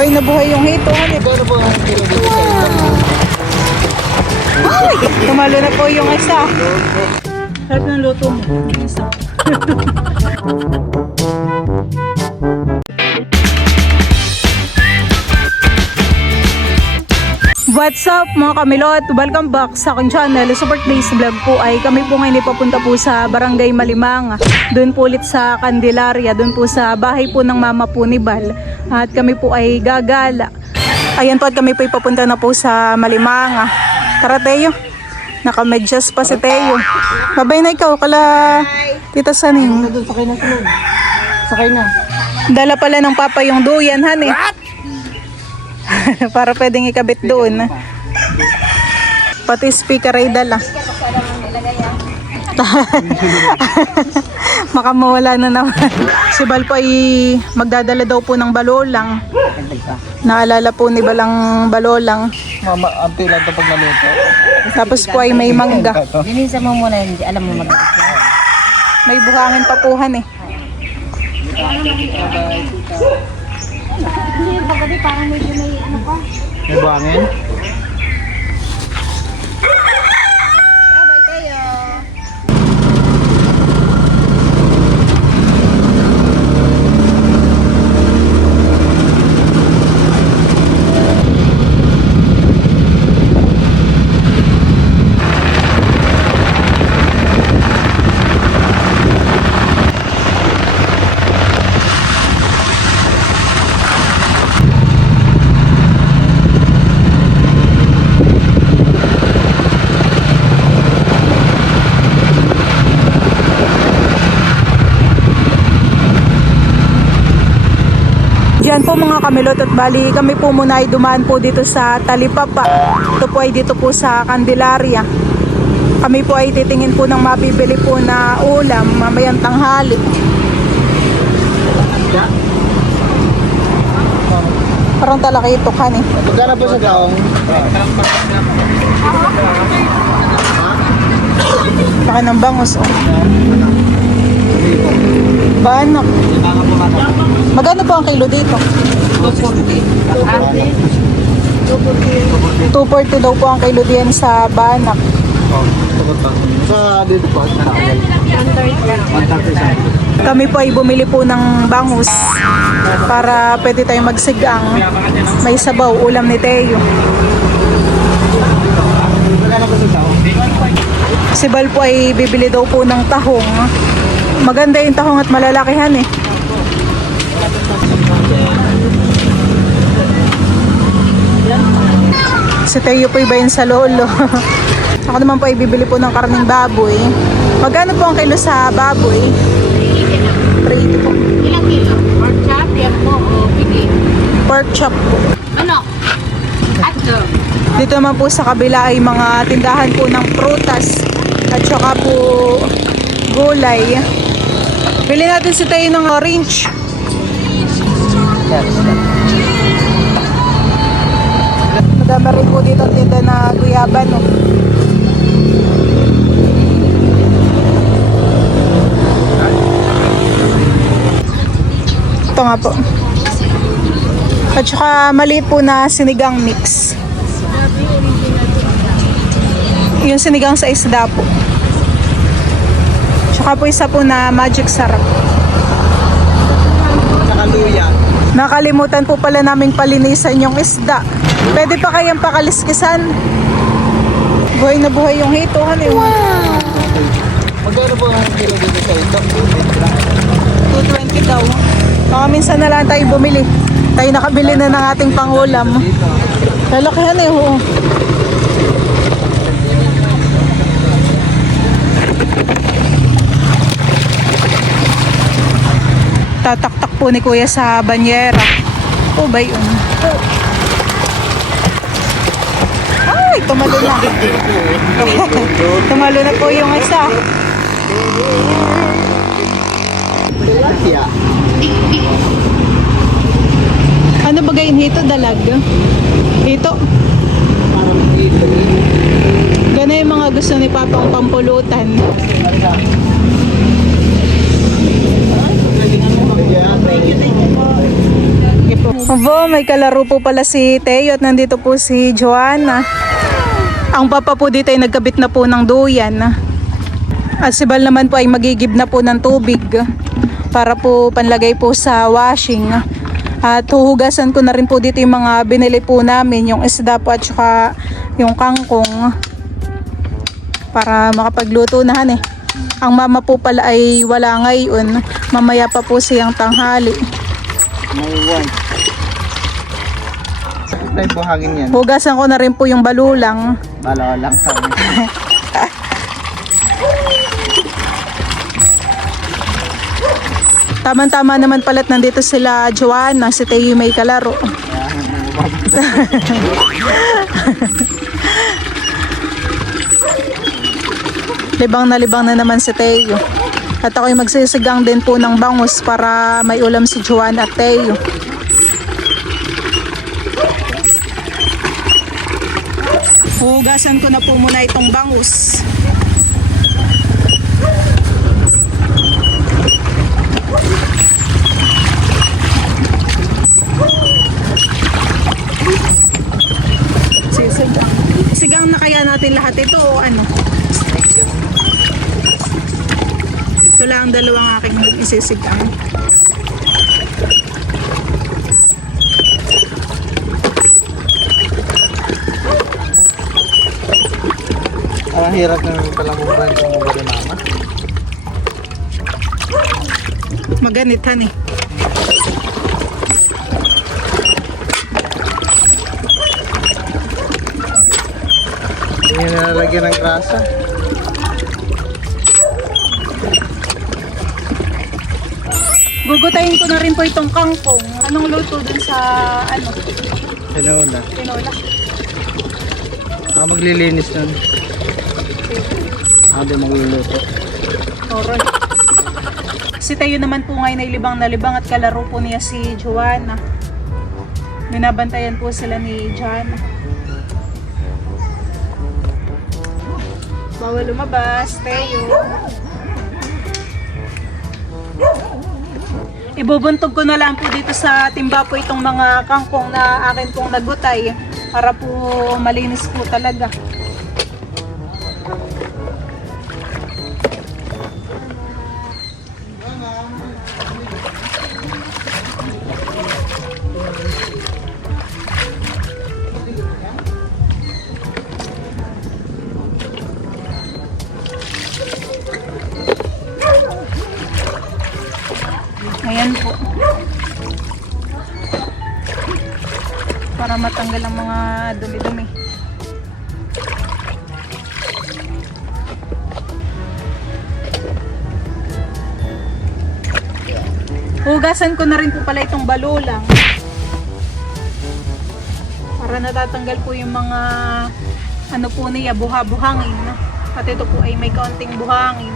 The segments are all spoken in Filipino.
Buhay na buhay yung hito. Magkano po ang kilo dito sa ito? Ay! Tumalo na po yung isa. Sarap ng luto mo. Yung isa. What's up mga kamilot? Welcome back sa aking channel. Super Days Vlog po ay kami po ngayon papunta po sa Barangay Malimang. Doon po ulit sa Candelaria. Doon po sa bahay po ng mama po ni Bal. At kami po ay gagala. Ayan po at kami po ay papunta na po sa Malimang. Tara Teo. Nakamedyas pa si Teo. Babay na ikaw kala Tita Saning. Sakay na sunod. Sakay na. Dala pala ng papa yung duyan han eh. Para pwedeng ikabit doon. Pati speaker ay dala. Makamawala na naman. Si Bal po ay magdadala daw po ng balolang. Naalala po ni Balang balolang. Mama, auntie lang ito pag naluto. Tapos po ay may mangga. Linisan mo muna, hindi alam mo mag- May buhangin pa puhan eh. Hindi, pagkati parang medyo may ano pa. May buhangin? Bye kayo. Diyan po mga kamilot at bali kami po muna ay dumaan po dito sa Talipapa. Ito po ay dito po sa Candelaria. Kami po ay titingin po ng mabibili po na ulam mamayang tanghali. Parang talakitok kan eh. Magkano po sa taong? Laki ng bangus oh. Banak. Magkano po ang kilo dito? 240 daw po ang kilo diyan sa banak. Oh, sa dito po? 130. Kami po ay bumili po ng bangus para pwede tayong magsigang. May sabaw, ulam ni Teo. Magkano po sa taong? Si Bal po ay bibili daw po ng tahong. Maganda yung tahong at malalakihan eh. Si Teo po iba yun sa lolo. Ako naman po ay bibili po ng karning baboy. Magkano po ang kilo sa baboy? 3 po. Ilang kilo? Pork chop, yan mo, o pigi? Pork chop po. Ano? Ato. Dito naman po sa kabila ay mga tindahan po ng prutas at saka po gulay. Bili natin si Tayo ng orange. Madami rin po dito ang tinda na guyaban. No? Ito nga po. At saka maliit po na sinigang mix. Yung sinigang sa isda po. Tsaka po isa po na magic sarap. Saka luya. Nakalimutan po pala naming palinisan yung isda. Pwede pa kayang pakaliskisan. Buhay na buhay yung hito. Wow! Magkano po ang kilo dito sa ito? 220 daw. Mga minsan na lang tayo bumili. Tayo nakabili na ng ating pangulam. Lalakihan eh. Oo. Tataktak po ni Kuya sa banyera. O ba yun? Ay, tumalo na. Tumalo na po yung isa. Ano ba gayin hito? Dalag? Hito? Gana yung mga gusto ni Papang pampulutan. Sige po. Aba, may kalaro po pala si Teo at nandito po si Joanna. Ang papa po dito ay nagkabit na po ng duyan. At si Bal naman po ay magigib na po ng tubig para po panlagay po sa washing. At huhugasan ko na rin po dito yung mga binili po namin, yung isda po at saka yung kangkong para makapagluto na han eh. Ang mama po pala ay wala ngayon, mamaya pa po siyang tanghali. May one. Ay, buhangin yan. Hugasan ko na rin po yung balulang. Bala lang tayo. Tama-tama naman pala't nandito sila Joanna, si Teo may kalaro. Libang na naman si Teo. At ako'y magsisigang din po ng bangus para may ulam si Joanna at Teo. Hugasan ko na po muna itong bangus. Sigang na kaya natin lahat ito o ano? Ito lang ang dalawang aking isisigang. Parang hirap na pala mo ba yung mga ni mama? Maganitan eh. Hindi na nalagyan ng grasa. Gugutayin ko na rin po itong kangkong. Anong luto dun sa ano? Tinola. Tinola. Ako maglilinis nun. Ako din magluluto. Alright. Si Tayo naman po ngayon ay libang na libang at kalaro po niya si Joanna. Binabantayan po sila ni Joanna. Bawal lumabas, Tayo. Ibubuntog ko na lang po dito sa timba po itong mga kangkong na akin pong nagutay para po malinis po talaga. Ayan po. Para matanggal ang mga dumi-dumi. Hugasan ko na rin po pala itong balulang. Para natatanggal po yung mga ano po niya, buha-buhangin. At ito po ay may kaunting buhangin.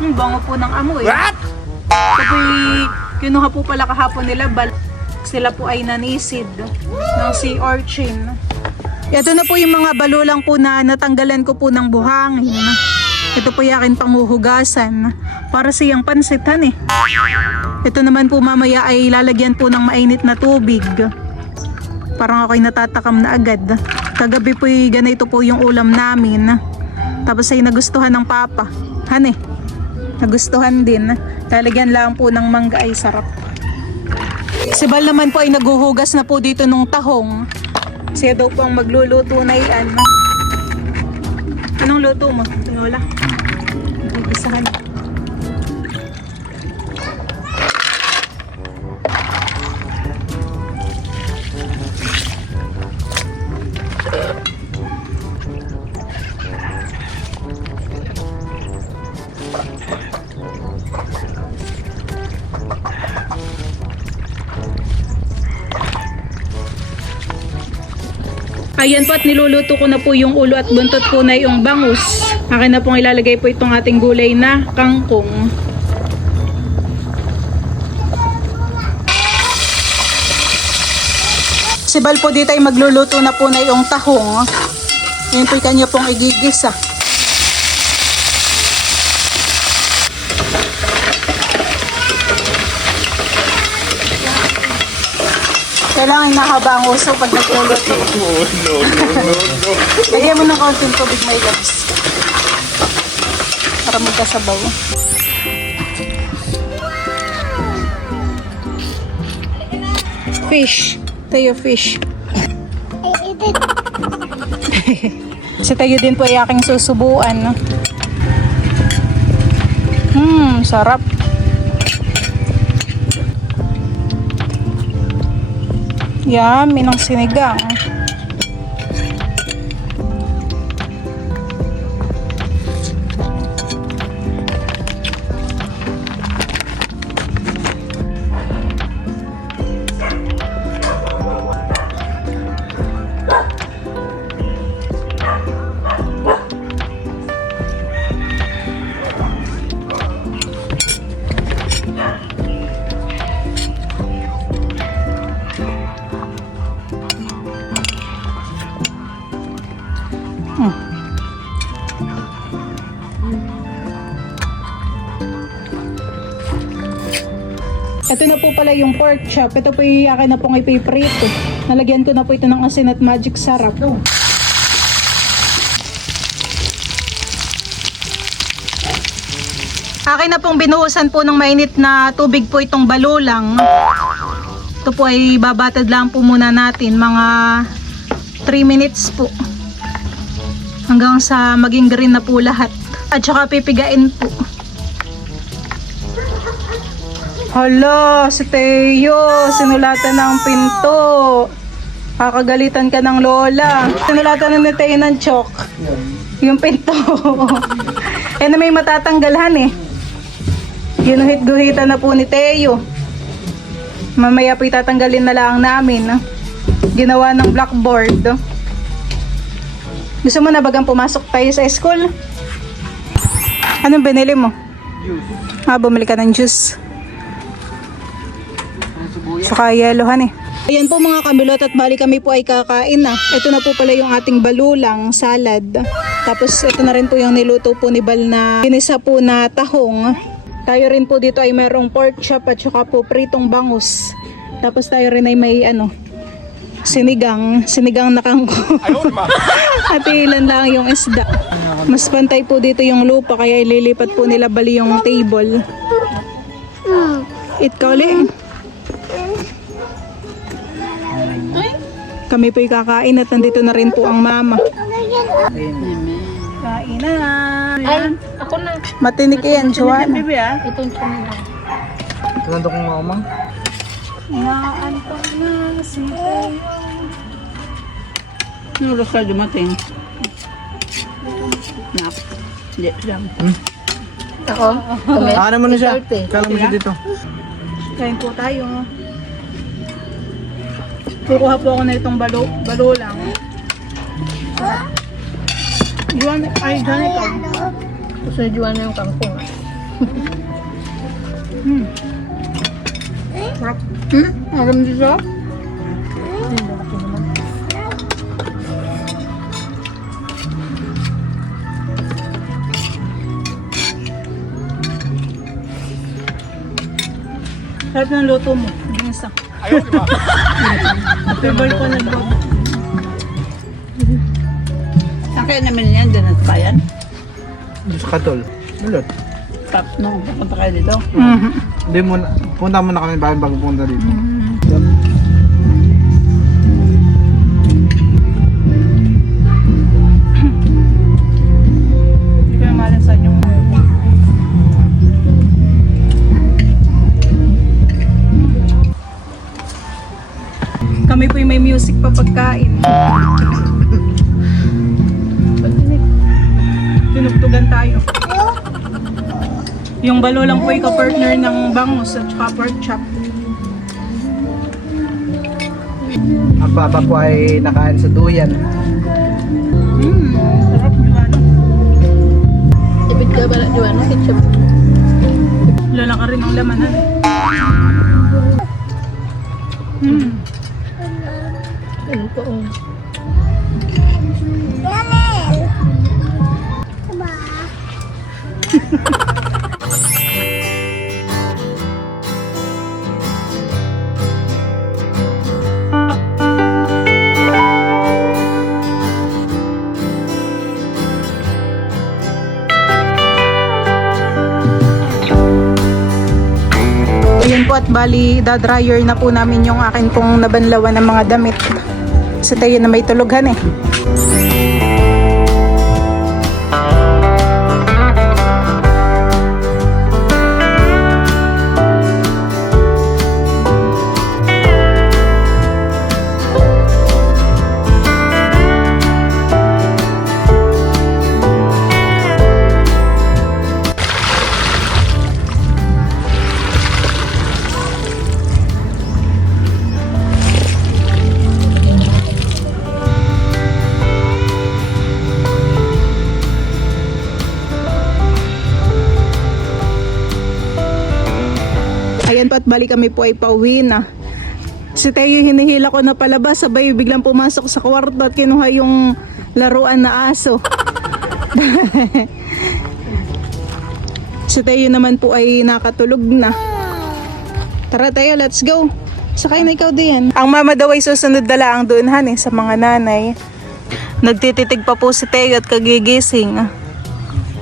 Bango po ng amoy. What? Ito po kinuha po pala kahapon nila. Sila po ay nanisid ng sea urchin. Ito na po yung mga balulang po na natanggalan ko po ng buhangin. Ito po yung akin panghuhugasan. Para siyang pansitan eh. Ito naman po mamaya ay lalagyan po ng mainit na tubig. Parang ako'y natatakam na agad. Kagabi po ganito po yung ulam namin. Tapos ay nagustuhan ng papa. Hane, nagustuhan din. Lalagyan lang po ng mangga ay sarap. Si Bal naman po ay naghuhugas na po dito nung tahong. Siya daw po ang magluluto na iyan. Anong luto mo? Tinola? Isahan. Ayan po at niluluto ko na po yung ulo at buntot po na yung bangus. Akin na pong ilalagay po itong ating gulay na kangkong. Si Bal po dito ay magluluto na po na yung tahong. Yan po kanya pong igigisa. Kailangan nahaba ang uso pag nagluluto. Lagyan mo ng konting tubig, may labs. Para magkasabaw. Fish. Tayo fish. Si tayo din po ay aking susubuan. Sarap. Yummy ng sinigang. Ito na po pala yung pork chop. Ito po yung akin na pong ipiprito. Nalagyan ko na po ito ng asin at magic sarap. Akin na pong binuhusan po ng mainit na tubig po itong balulang. Ito po ay babatad lang po muna natin. Mga 3 minutes po. Hanggang sa maging green na po lahat. At saka pipigain po. Hala, si Teo, sinulatan ng pinto. Kakagalitan ka ng lola. Sinulatan na ni Teo ng chok. Yung pinto. Eh na may matatanggalhan eh. Ginuhit-guhitan na po ni Teo. Mamaya po itatanggalin na lang namin. Ginawa ng blackboard. Gusto mo na bagang pumasok tayo sa school? Anong binili mo? Juice. Bumili ka ng juice. Ang subuyan. Saka yelohan eh. Ayan po mga kamilot at bali kami po ay kakain na. Ito na po pala yung ating balulang salad. Tapos ito na rin po yung niluto po ni Bal na ginisa po na tahong. Tayo rin po dito ay mayroong pork chop at saka po pritong bangus. Tapos tayo rin ay may sinigang na kangkong. At ilan lang yung isda. Mas pantay po dito yung lupa kaya ililipat po nila Bali yung table. Eat ka ulit. Kami po'y kakain at nandito na rin po ang mama. Kain na. Ay, ako na. Matinik yan, Joanna. Itong channel. Tulad akong mamang. Naantok na si Tayo. Yung Rosal dumating. Nak. Hindi, siyam. Ako? Kami? Kakanan mo na siya. Kala mo siya dito. Kain po tayo. Kukuha po ako na itong balulang. Juan, ay, dyan ito. Gusto na juwan na yung kangkong. Alam niyo siya? Sarap ng luto mo. Ginisa. Favorite ko na luto. Saan kaya namin yan? Doon at bayan? Sa katol. Ulot. Tap, nung papunta kayo dito. Hindi muna. Punta muna kami bago punta dito. Hindi ko yung malasan yung kami po yung may music pa pagkain. Tinugtugan tayo. Yung balulang po ay ka-partner ng bangus at saka pork chop. Ang papa ko ay nakain sa duyan. Sarap Joanna. Ibig ka ba juwan na ketchup? Lala ka rin ang lamanan. Ano po? at bali da-dryer na po namin yung akin pong nabanlawan ng mga damit. Sa tayo na may tulugan eh. Ayan po at bali kami po ay pauwi na. Si Teo hinihila ko na palabas, sabay biglang pumasok sa kwarto at kinuha yung laruan na aso. Si Teo naman po ay nakatulog na. Tara Teo, let's go. Sakay na ikaw din. Ang mama daw ay susunod na lang doon han sa mga nanay. Nagtititig pa po si Teo at kagigising.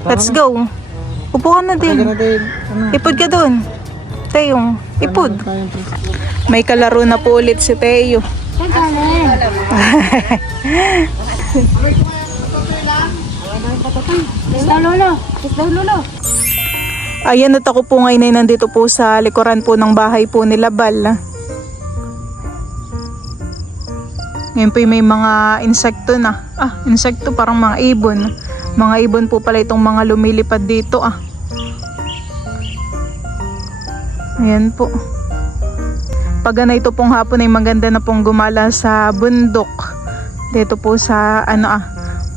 Let's go. Upo ka na din. Ipod ka doon. Teyong, ipod. May kalaro na po ulit si Teo. Ayan at ako po ngayon ay nandito po sa likuran po ng bahay po nila Bal. Ngayon po may mga insekto na. Insekto parang mga ibon. Mga ibon po pala itong mga lumilipad dito Ayan po. Pag ito pong hapon ay maganda na pong gumala sa bundok. Dito po sa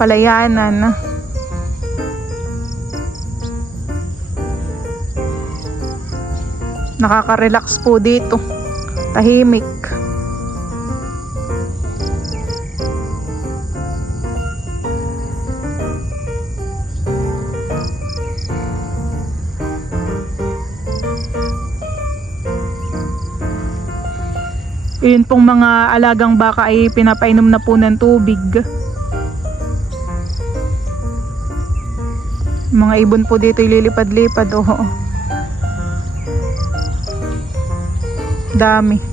palayanan. Nakaka-relax po dito. Tahimik. Yun pong mga alagang baka ay pinapainom na po ng tubig. Mga ibon po dito ililipad-lipad. Dami.